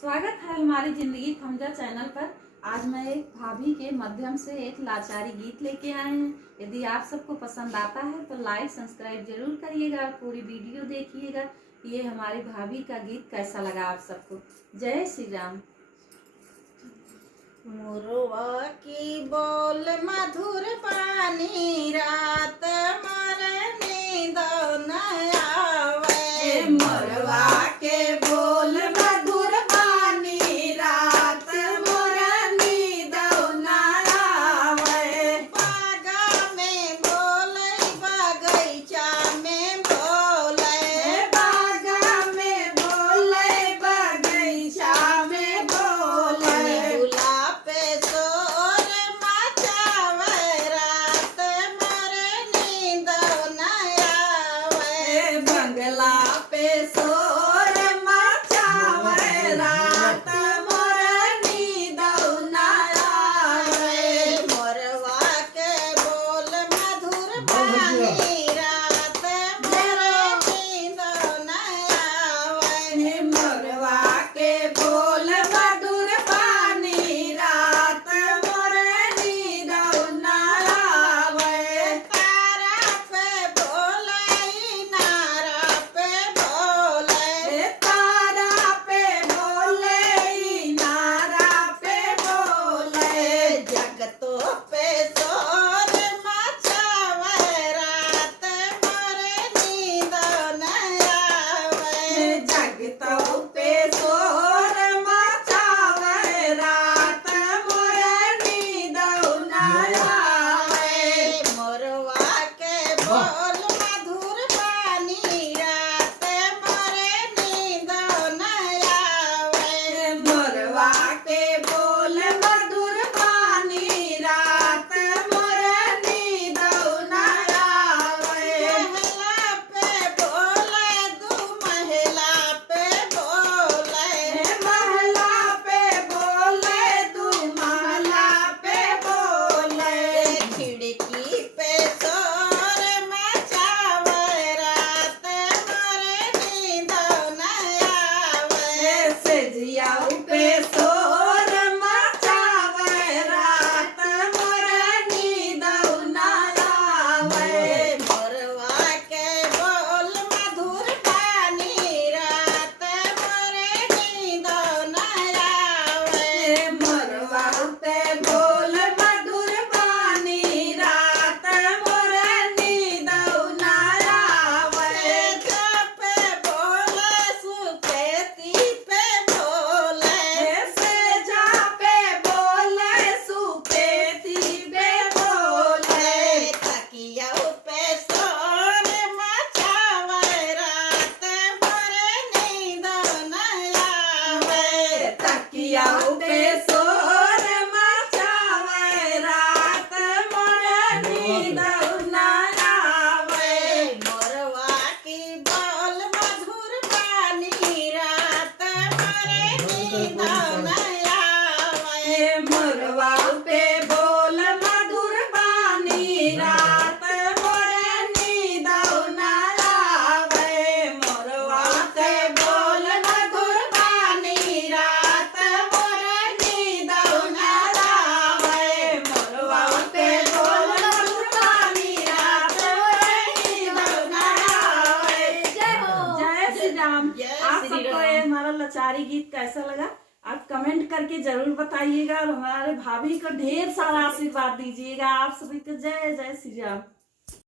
स्वागत है हमारी जिंदगी खमजा चैनल पर। आज मैं एक भाभी के माध्यम से एक लाचारी गीत लेके आए हैं। यदि आप सबको पसंद आता है तो लाइक सब्सक्राइब जरूर करिएगा और पूरी वीडियो देखिएगा। ये हमारी भाभी का गीत कैसा लगा आप सबको। जय श्री राम। मुरवा की बोल मधुर पानी रात मरनी दो न आवे। मुरवा के बोल मधुर पानी रात मरनी दो न आवे। बागा में बोले बगीचा में बोले, बागा में बोले बगीचा में बोले। गुलाब पे शोर मचावे रात मरनी दो न आवे। बंगला पे शोर मचावे रात मरनी दो न आवे। मोरवा के बोल मधुर पानी रात मरनी दो न आवे। मोरवा के बोल मधुर पानी रात मरनी दो न आवे। तारा पे बोले नारा पे बोले, तारा पे बोले नारा पे बोले। जगतो पे शोर मचावे रात मरनी दो न आवे। जगतों पे शोर मचावे रात मरनी दो न आवे। मोरवा के बोल मधुर पानी रात मरनी दो न आवे। मोरवा के बोल मधुर पानी रात मरनी दो न आवे। महला पे बोले दू महला पे बोले, महला पे बोले दू महला पे बोले। खिड़की पे शोर मचावे रात मरनी दो न आवे। सेजियाऊ पे शोर मचावे रात मरनी दो न आवे। मोरवा के बोल मधुर पानी रात मरनी दो न आवे। मोरवा पे बोल मधुर पानी रात मरनी दो न आवे। पे बोले सुकेती पे बोले, सेजा पे बोले सुपेती पे बोले। तकिया पे शोर मचावे रात मरनी दो न आवे। तकिया पे शोर मचावे रात मरनी दो न आवे। मोरवा की बोल मधुर पानी रात मरनी दो न आवे। मोरवा पे बोल मधुर पानी रात मरनी दो न आवे। मोरवा पे बोल मधुर पानी रात मरनी दो न आवे। मोरवा पे बोल मधुर पानी रात मरनी दो न आवे। जय हो। जय श्री राम। जय आप श्री सबको राम। ये हमारा लाचारी गीत कैसा लगा आप कमेंट करके जरूर बताइएगा और हमारे भाभी को ढेर सारा आशीर्वाद दीजिएगा। आप सभी को जय जय श्री राम।